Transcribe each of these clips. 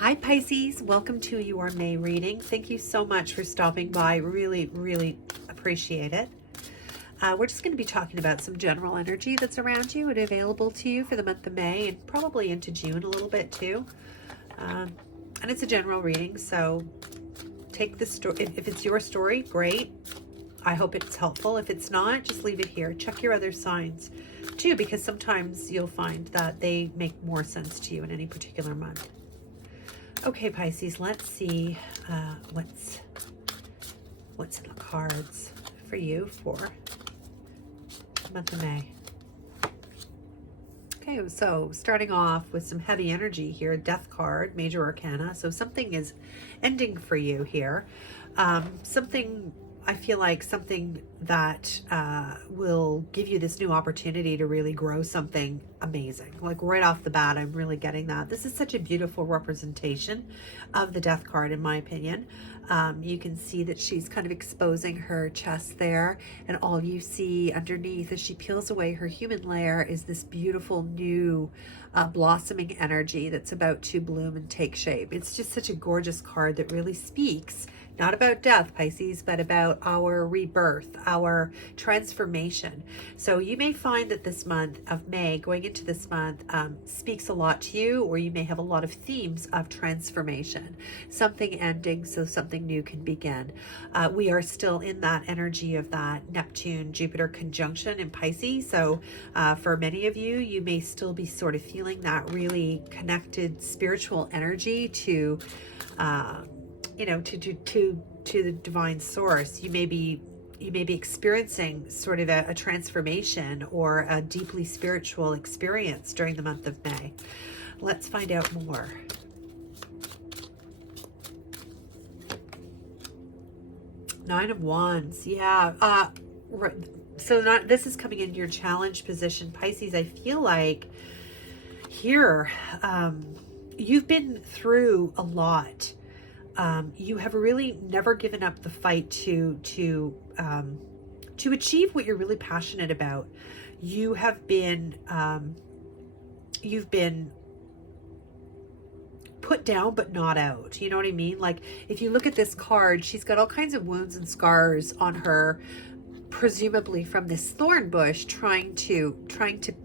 Hi Pisces, welcome to your May reading. Thank you so much for stopping by. Really appreciate it. We're just going to be talking about some general energy that's around you and available to you for the month of May and probably into June a little bit too. And it's a general reading, so take the story. If it's your story, great. I hope it's helpful. If it's not, just leave it here. Check your other signs too, because sometimes you'll find that they make more sense to you in any particular month. Okay, Pisces, let's see what's in the cards for you for the month of May. Okay, so starting off with some heavy energy here, Death card, Major Arcana. So something is ending for you here. Something, I feel like something that will give you this new opportunity to really grow something amazing. Like right off the bat, I'm really getting that. This is such a beautiful representation of the Death card, in my opinion. You can see that she's kind of exposing her chest there, and all you see underneath as she peels away her human layer is this beautiful new blossoming energy that's about to bloom and take shape. It's just such a gorgeous card that really speaks not about death, Pisces, but about our rebirth, our transformation. So you may find that this month of May, going into this month, speaks a lot to you, or you may have a lot of themes of transformation. Something ending so something new can begin. We are still in that energy of that Neptune-Jupiter conjunction in Pisces. So for many of you, you may still be sort of feeling that really connected spiritual energy to to the divine source. You may be experiencing sort of a transformation or a deeply spiritual experience during the month of May. Let's find out more. Nine of Wands. Yeah. So this is coming into your challenge position, Pisces. I feel like here you've been through a lot. You have really never given up the fight to achieve what you're really passionate about. You have been you've been put down but not out. You know what I mean? Like if you look at this card, she's got all kinds of wounds and scars on her, presumably from this thorn bush trying to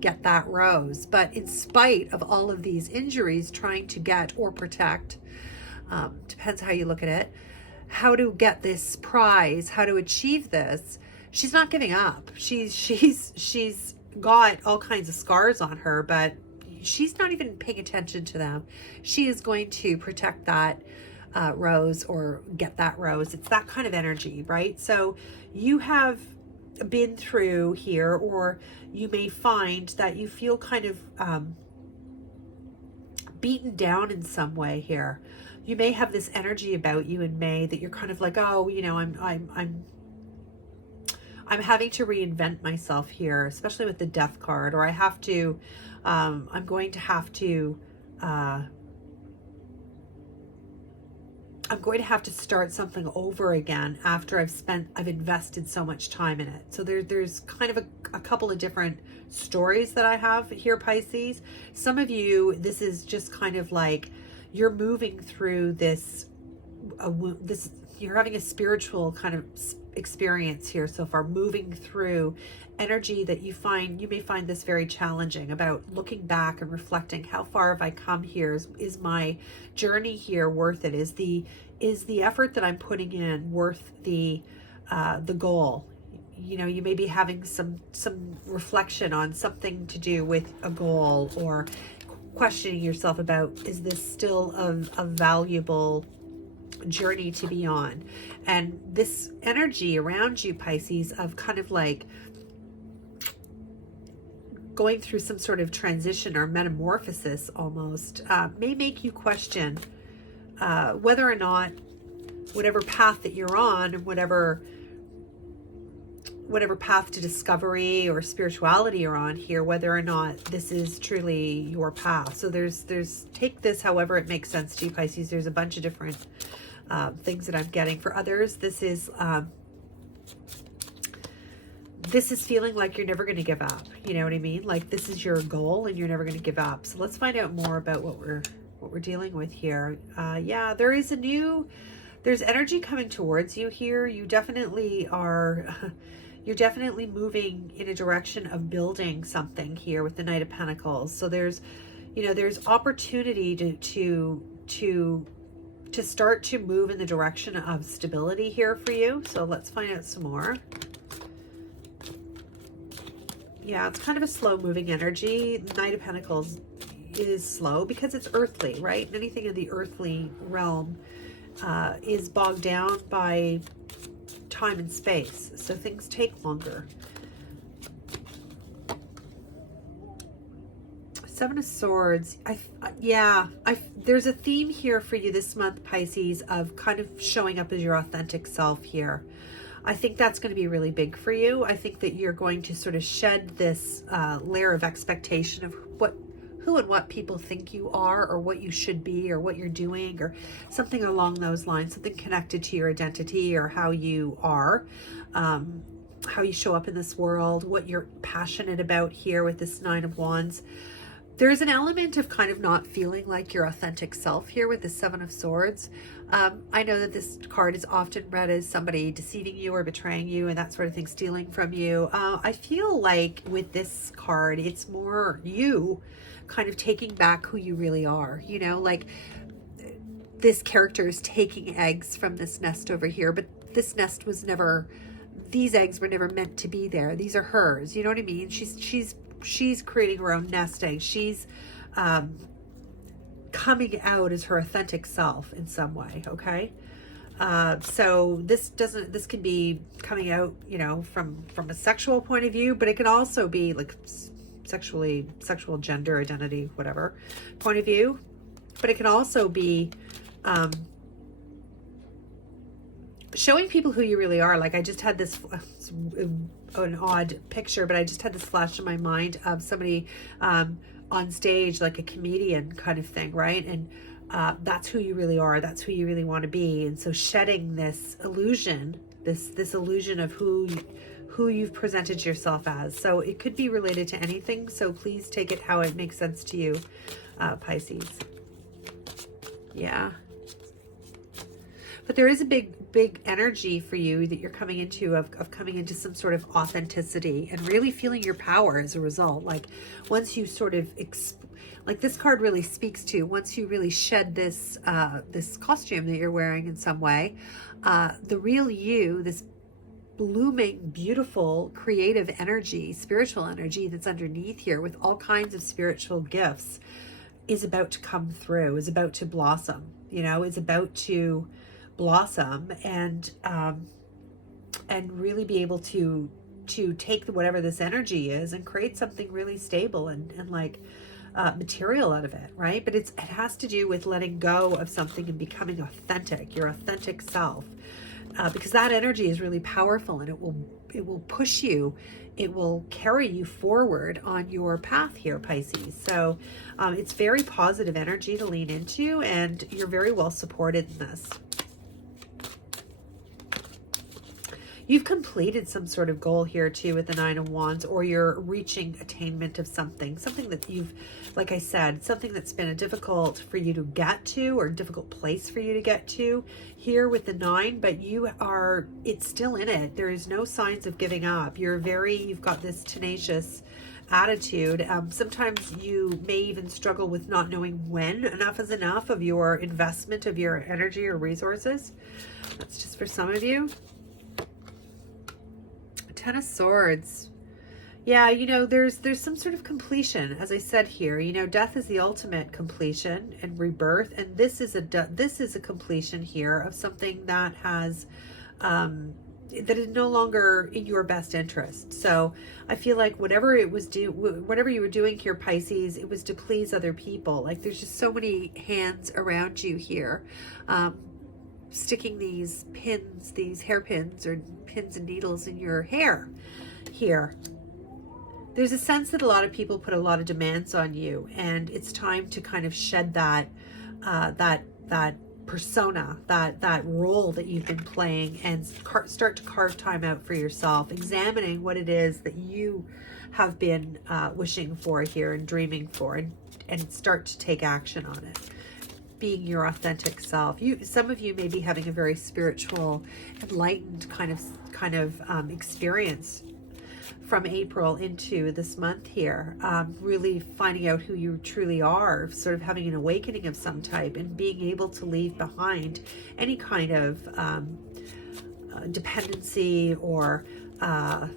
get that rose. But in spite of all of these injuries, trying to get or protect, depends how you look at it, how to get this prize, how to achieve this, she's not giving up. She's got all kinds of scars on her, but she's not even paying attention to them. She is going to protect that rose or get that rose. It's that kind of energy, right? So you have been through here, or you may find that you feel kind of beaten down in some way here. You may have this energy about you in May that you're kind of like, oh, you know, I'm having to reinvent myself here, especially with the Death card, or I have to, I'm going to have to start something over again after I've invested so much time in it. So there's kind of a couple of different stories that I have here, Pisces. Some of you, this is just kind of like you're moving through this, you're having a spiritual kind of experience here so far, moving through energy that you may find this very challenging, about looking back and reflecting, how far have I come here? Is my journey here worth it? Is the effort that I'm putting in worth the goal? You know, you may be having some reflection on something to do with a goal, or questioning yourself about, is this still a valuable journey to be on? And this energy around you, Pisces, of kind of like going through some sort of transition or metamorphosis almost, may make you question whether or not whatever path that you're on, whatever path to discovery or spirituality you're on here, whether or not this is truly your path. So there's take this however it makes sense to you, Pisces. There's a bunch of different things that I'm getting. For others, this is feeling like you're never going to give up. You know what I mean? Like this is your goal and you're never going to give up. So let's find out more about what we're what we're dealing with here. Yeah, there's energy coming towards you here. You definitely are, you're definitely moving in a direction of building something here with the Knight of Pentacles. So there's, you know, there's opportunity to start to move in the direction of stability here for you. So let's find out some more. Yeah, it's kind of a slow moving energy. Knight of Pentacles is slow because it's earthly, right? Anything in the earthly realm is bogged down by time and space. So things take longer. Seven of Swords. There's a theme here for you this month, Pisces, of kind of showing up as your authentic self here. I think that's going to be really big for you. I think that you're going to sort of shed this layer of expectation of who and what people think you are, or what you should be, or what you're doing, or something along those lines, something connected to your identity or how you are, how you show up in this world, what you're passionate about here with this Nine of Wands. There's an element of kind of not feeling like your authentic self here with the Seven of Swords. I know that this card is often read as somebody deceiving you or betraying you and that sort of thing, stealing from you. I feel like with this card, it's more you kind of taking back who you really are. You know, like this character is taking eggs from this nest over here, but this nest was never, these eggs were never meant to be there. These are hers. You know what I mean? She's creating her own nest egg. She's coming out as her authentic self in some way. Okay. So this can be coming out, you know, from a sexual point of view, but it can also be like sexual gender identity, whatever point of view, but it can also be, showing people who you really are. Like I just had this, an odd picture, but I just had this flash in my mind of somebody on stage, like a comedian kind of thing, right? And that's who you really are. That's who you really want to be. And so shedding this illusion, this illusion of who you've presented yourself as. So it could be related to anything. So please take it how it makes sense to you, Pisces. Yeah. But there is a big energy for you that you're coming into of coming into some sort of authenticity and really feeling your power as a result. Like once you sort of, like this card really speaks to, once you really shed this, this costume that you're wearing in some way, the real you, this blooming, beautiful, creative energy, spiritual energy that's underneath here with all kinds of spiritual gifts is about to come through, is about to blossom, you know, is about to blossom and really be able to take whatever this energy is and create something really stable and like material out of it, right? But it has to do with letting go of something and becoming authentic, your authentic self, because that energy is really powerful and it will push you, it will carry you forward on your path here, Pisces. So it's very positive energy to lean into, and you're very well supported in this. You've completed some sort of goal here too with the Nine of Wands, or you're reaching attainment of something that you've, like I said, something that's been a difficult for you to get to, or difficult place for you to get to here with the Nine, but it's still in it. There is no signs of giving up. You've got this tenacious attitude. Sometimes you may even struggle with not knowing when enough is enough of your investment of your energy or resources. That's just for some of you. Ten of Swords. Yeah, you know, there's some sort of completion, as I said here. You know, death is the ultimate completion and rebirth, and this is a completion here of something that has that is no longer in your best interest. So I feel like whatever you were doing here, Pisces, it was to please other people. Like there's just so many hands around you here, sticking these pins, these hairpins or pins and needles in your hair here. There's a sense that a lot of people put a lot of demands on you, and it's time to kind of shed that that persona, that role that you've been playing, and start to carve time out for yourself, examining what it is that you have been wishing for here and dreaming for, and start to take action on it. being your authentic self. Some of you may be having a very spiritual, enlightened kind of experience from April into this month here, really finding out who you truly are, sort of having an awakening of some type, and being able to leave behind any kind of dependency or I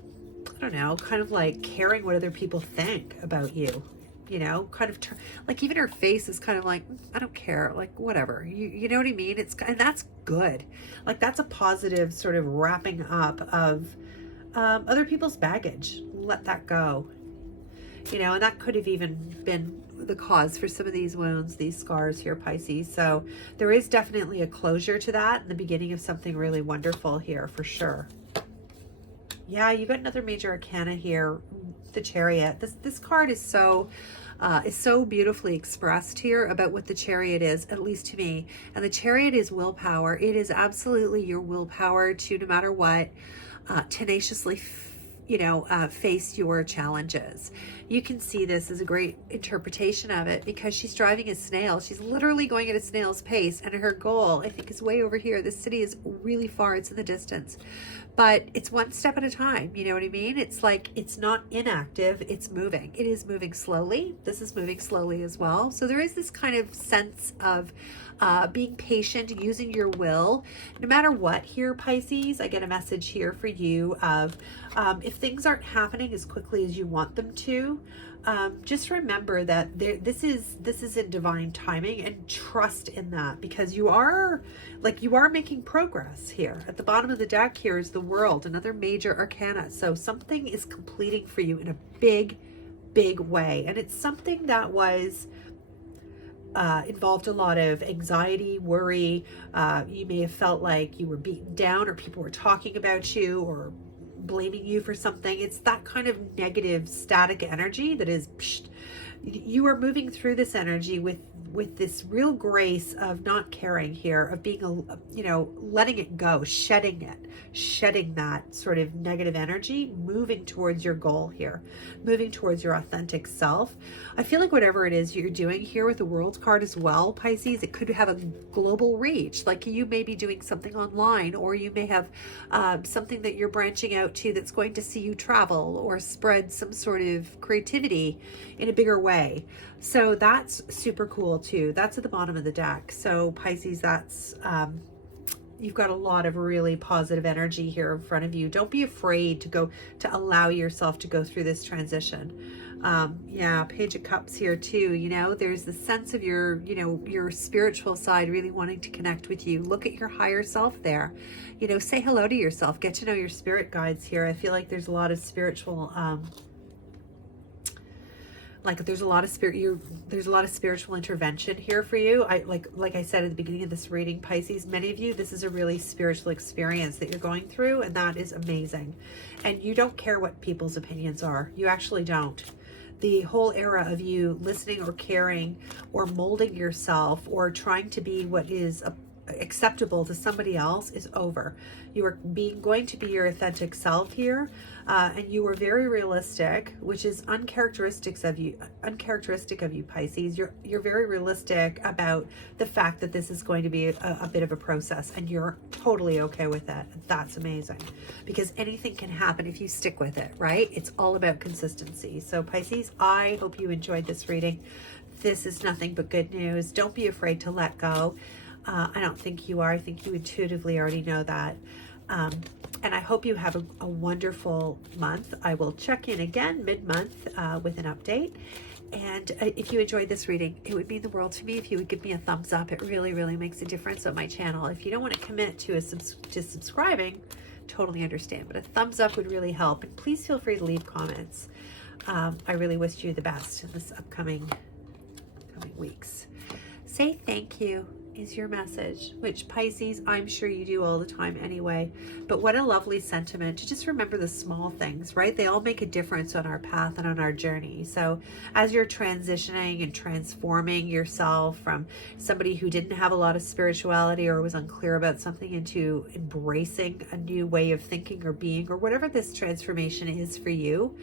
don't know, kind of like caring what other people think about you. You know, kind of like even her face is kind of like, I don't care, like whatever, you know what I mean? And that's good. Like that's a positive sort of wrapping up of other people's baggage. Let that go, you know, and that could have even been the cause for some of these wounds, these scars here, Pisces. So there is definitely a closure to that and the beginning of something really wonderful here for sure. Yeah, you got another major arcana here, the Chariot. This card is so beautifully expressed here about what the Chariot is, at least to me. And the Chariot is willpower. It is absolutely your willpower to, no matter what, tenaciously face your challenges. You can see this as a great interpretation of it because she's driving a snail. She's literally going at a snail's pace, and her goal, I think, is way over here. This city is really far. It's in the distance, but it's one step at a time. You know what I mean? It's like, it's not inactive, it's moving. It is moving slowly. This is moving slowly as well. So there is this kind of sense of being patient, using your will, no matter what here, Pisces. I get a message here for you of if things aren't happening as quickly as you want them to, just remember that this is in divine timing, and trust in that, because you are making progress here. At the bottom of the deck here is the World, another major arcana. So something is completing for you in a big way, and it's something that was involved a lot of anxiety, worry. You may have felt like you were beaten down, or people were talking about you or blaming you for something. It's that kind of negative static energy that is, you are moving through this energy with this real grace of not caring here, of being letting it go, shedding that sort of negative energy, moving towards your goal here, moving towards your authentic self. I feel like whatever it is you're doing here with the World card as well, Pisces, it could have a global reach. Like you may be doing something online, or you may have something that you're branching out to that's going to see you travel or spread some sort of creativity in a bigger way. So that's super cool too. That's at the bottom of the deck. So Pisces, that's you've got a lot of really positive energy here in front of you. Don't be afraid to allow yourself to go through this transition. Yeah, Page of Cups here too. You know, there's the sense of your spiritual side really wanting to connect with you. Look at your higher self there. You know, say hello to yourself. Get to know your spirit guides here. I feel like there's a lot of spiritual there's a lot of spiritual intervention here for you. Like I said at the beginning of this reading, Pisces, many of you, this is a really spiritual experience that you're going through, and that is amazing. And you don't care what people's opinions are. You actually don't. The whole era of you listening or caring or molding yourself or trying to be what is acceptable to somebody else is over. You are going to be your authentic self here, and you are very realistic, which is uncharacteristic of you, Pisces. You're very realistic about the fact that this is going to be a bit of a process, and you're totally okay with that. That's amazing, because anything can happen if you stick with it, right? It's all about consistency. So Pisces, I hope you enjoyed this reading. This is nothing but good news. Don't be afraid to let go. I don't think you are. I think you intuitively already know that. And I hope you have a wonderful month. I will check in again mid-month with an update. And if you enjoyed this reading, it would mean the world to me if you would give me a thumbs up. It really, really makes a difference on my channel. If you don't want to commit to subscribing, totally understand. But a thumbs up would really help. And please feel free to leave comments. I really wish you the best in this upcoming weeks. Say thank you is your message, which Pisces, I'm sure you do all the time anyway. But what a lovely sentiment to just remember the small things, right? They all make a difference on our path and on our journey. So as you're transitioning and transforming yourself from somebody who didn't have a lot of spirituality or was unclear about something into embracing a new way of thinking or being, or whatever this transformation is for you,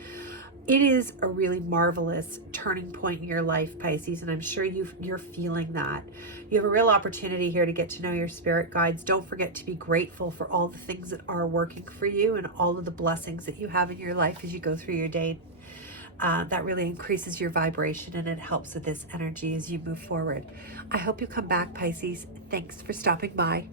it is a really marvelous turning point in your life, Pisces, and I'm sure you're feeling that. You have a real opportunity here to get to know your spirit guides. Don't forget to be grateful for all the things that are working for you and all of the blessings that you have in your life as you go through your day. That really increases your vibration, and it helps with this energy as you move forward. I hope you come back, Pisces. Thanks for stopping by.